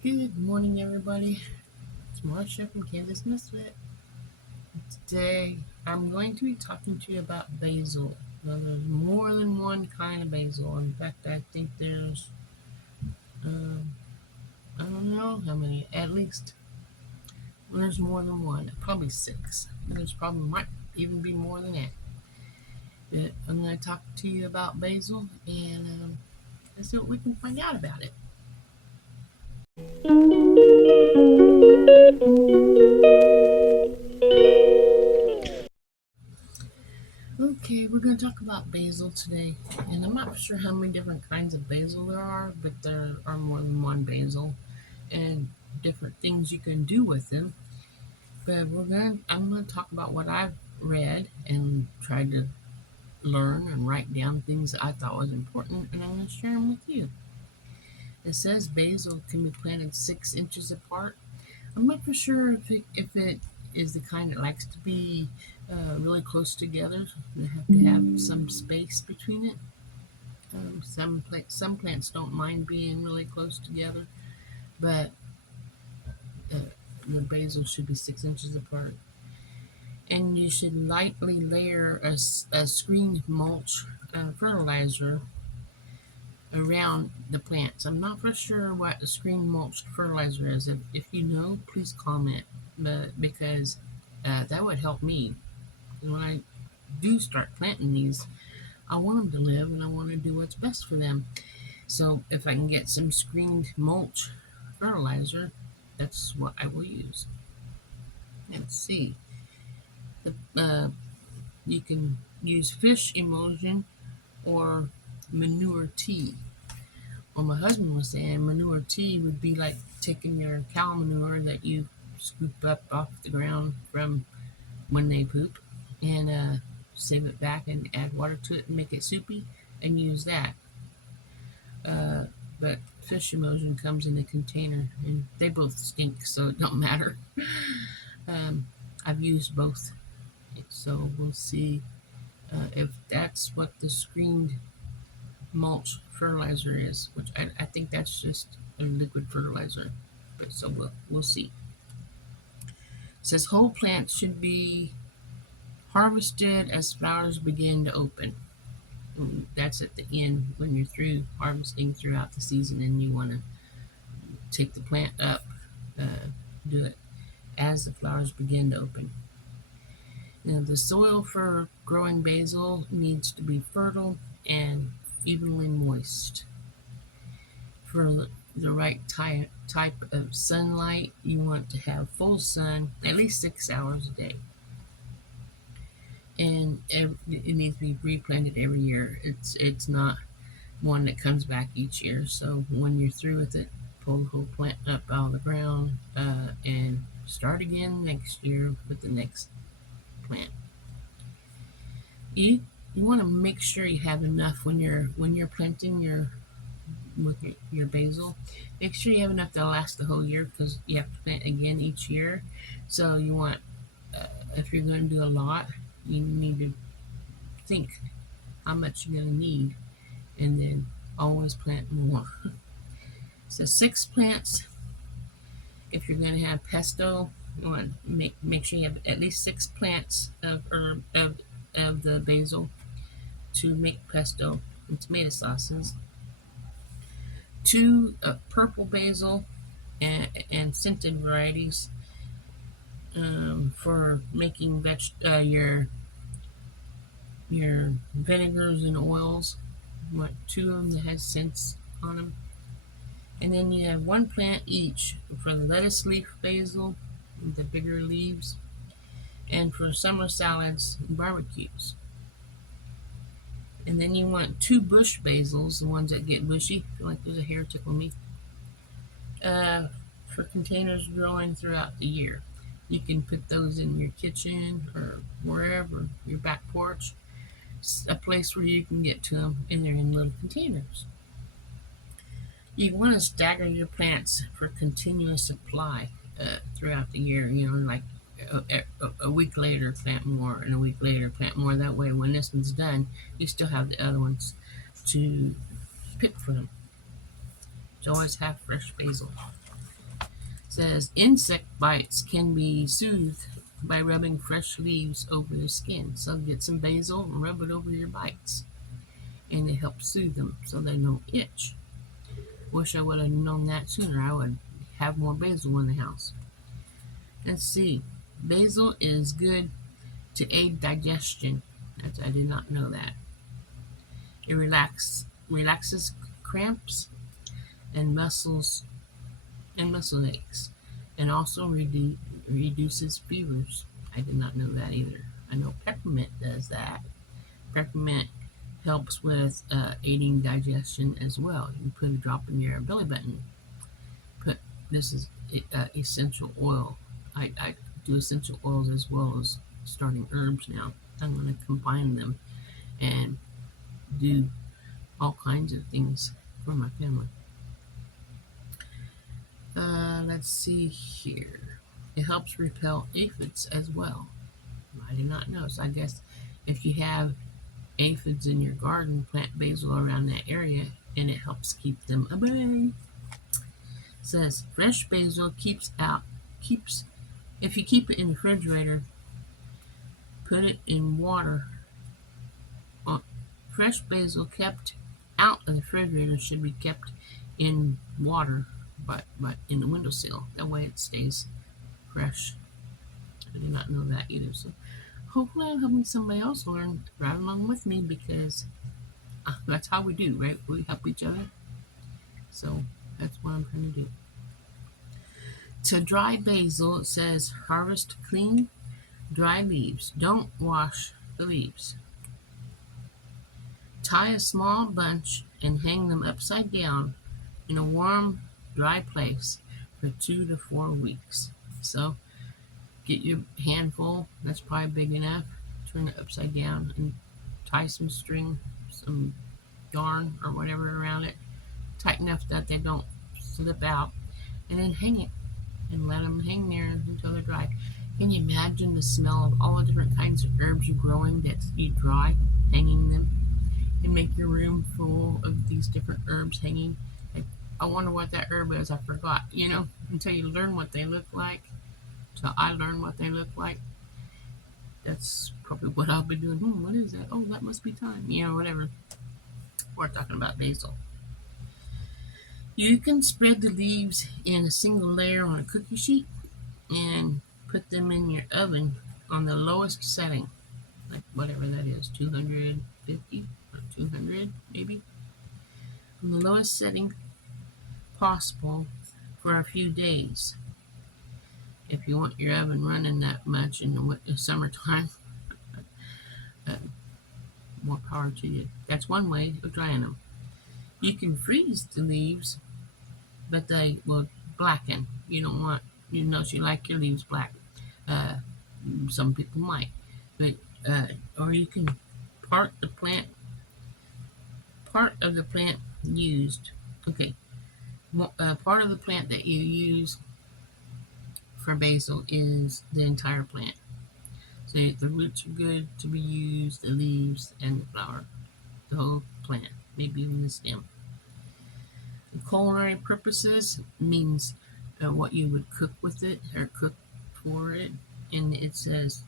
Good morning, everybody. It's Marsha from Kansas Misfit. Today, I'm going to be talking to you about basil. Now, there's more than one kind of basil. In fact, I think um, I don't know how many, at least there's more than one, probably six. There's probably might even be more than that. But I'm going to talk to you about basil and let's see what we can find out about it. Okay, we're going to talk about basil today, and I'm not sure how many different kinds of basil there are, but there are more than one basil, and different things you can do with them. But I'm going to talk about what I've read and tried to learn and write down things that I thought was important, and I'm going to share them with you. It says basil can be planted 6 inches apart. I'm not for sure if it is the kind that likes to be really close together. They have to have some space between it. Some plants don't mind being really close together, but uh, the basil should be 6 inches apart. And you should lightly layer a screen mulch fertilizer around the plants. I'm not for sure what the screen mulch fertilizer is. If you know, please comment, but because that would help me. When I do start planting these, I want them to live and I want to do what's best for them. So if I can get some screened mulch fertilizer, that's what I will use. Let's see. The, you can use fish emulsion or manure tea. Well, my husband was saying manure tea would be like taking your cow manure that you scoop up off the ground from when they poop and save it back and add water to it and make it soupy and use that. Uh, but fish emulsion comes in a container and they both stink, so it don't matter. Um, I've used both, so we'll see if that's what the screened mulch fertilizer is, which I think that's just a liquid fertilizer. But so we'll see. It says whole plants should be harvested as flowers begin to open. That's at the end when you're through harvesting throughout the season and you want to take the plant up, do it as the flowers begin to open. Now, the soil for growing basil needs to be fertile and evenly moist. For the right type of sunlight, you want to have full sun at least 6 hours a day. And it needs to be replanted every year. It's not one that comes back each year. So when you're through with it, pull the whole plant up out of the ground and start again next year with the next plant. You want to make sure you have enough when you're planting your basil. Make sure you have enough to last the whole year because you have to plant again each year. So you want if you're going to do a lot, you need to think how much you're going to need, and then always plant more. So 6 plants. If you're going to have pesto, you want to make sure you have at least 6 plants of herb of the basil to make pesto and tomato sauces. 2 purple basil and scented varieties for making your vinegars and oils. You want 2 of them that has scents on them. And then you have 1 plant each for the lettuce leaf basil, the bigger leaves, and for summer salads and barbecues. And then you want 2 bush basils, the ones that get bushy, feel like there's a hair tickle me, for containers growing throughout the year. You can put those in your kitchen or wherever, your back porch, a place where you can get to them, and they're in little containers. You want to stagger your plants for continuous supply throughout the year. Like a week later, plant more, and a week later, plant more. That way, when this one's done, you still have the other ones to pick from. So always have fresh basil. says insect bites can be soothed by rubbing fresh leaves over the skin. So get some basil and rub it over your bites, and it helps soothe them so they don't itch. Wish I would have known that sooner. I would have more basil in the house. Let's see. Basil is good to aid digestion. I did not know that. It relaxes cramps and muscle aches, and also reduces fevers. I did not know that either. I know peppermint does that. Peppermint helps with aiding digestion as well. You can put a drop in your belly button. Put this is essential oil. I do essential oils as well as starting herbs now. I'm going to combine them and do all kinds of things for my family. Let's see here. It helps repel aphids as well. I did not know. So I guess if you have aphids in your garden, plant basil around that area and it helps keep them away. It says fresh basil keeps if you keep it in the refrigerator, put it in water. Fresh basil kept out of the refrigerator should be kept in water, but in the windowsill. That way it stays fresh. I did not know that either. So hopefully I'm helping somebody else learn right along with me, because that's how we do, right? We help each other. So that's what I'm trying to do. To dry basil, it says harvest clean, dry leaves. Don't wash the leaves. Tie a small bunch and hang them upside down in a warm, dry place for 2 to 4 weeks. So get your handful, that's probably big enough, turn it upside down and tie some string, some yarn or whatever around it, tight enough that they don't slip out, and then hang it and let them hang there until they're dry. Can you imagine the smell of all the different kinds of herbs you're growing that you dry, hanging them? And make your room full of these different herbs hanging. I wonder what that herb is. I forgot, until you learn what they look like. So I learned what they look like. That's probably what I'll be doing. What is that? Oh, that must be thyme. Whatever. We're talking about basil. You can spread the leaves in a single layer on a cookie sheet and put them in your oven on the lowest setting, like whatever that is, 250 or 200 maybe, on the lowest setting possible for a few days. If you want your oven running that much in the summertime, more power to you. That's one way of drying them. You can freeze the leaves, but they will blacken. You don't want, you like your leaves black. Uh, some people might, but or you can part of the plant used. Okay, part of the plant that you use for basil is the entire plant. So the roots are good to be used, the leaves and the flower, the whole plant, maybe even the stem. For culinary purposes means what you would cook with it or cook for it. And it says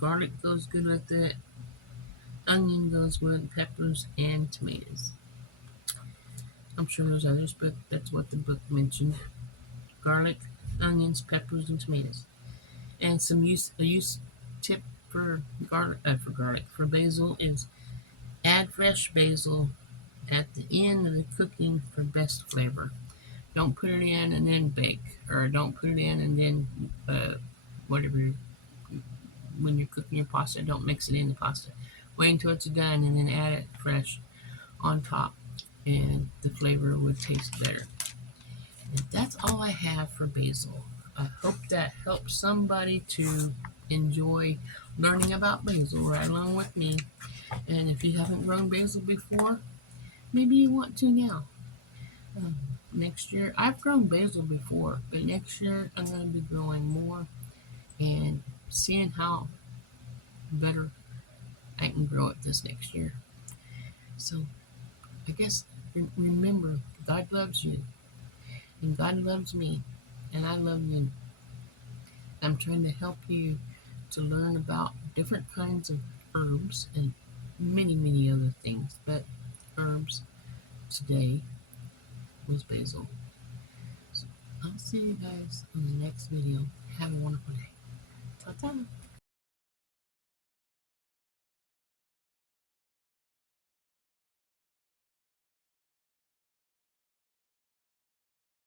garlic goes good with it, onion goes with peppers and tomatoes. I'm sure there's others, but that's what the book mentioned. Garlic, onions, peppers, and tomatoes. And a use tip for basil is add fresh basil at the end of the cooking for best flavor. Don't put it in and then bake, or don't put it in and then whatever. When you're cooking your pasta, don't mix it in the pasta. Wait until it's done and then add it fresh on top, and the flavor would taste better. And that's all I have for basil. I hope that helps somebody to enjoy learning about basil right along with me. And if you haven't grown basil before, maybe you want to now. Next year, I've grown basil before, but next year I'm going to be growing more and seeing how better I can grow it this next year. So I guess remember, God loves you and God loves me. and I love you. I'm trying to help you to learn about different kinds of herbs and many, many other things, but herbs today was basil. So I'll see you guys in the next video. Have a wonderful day. Ta-ta.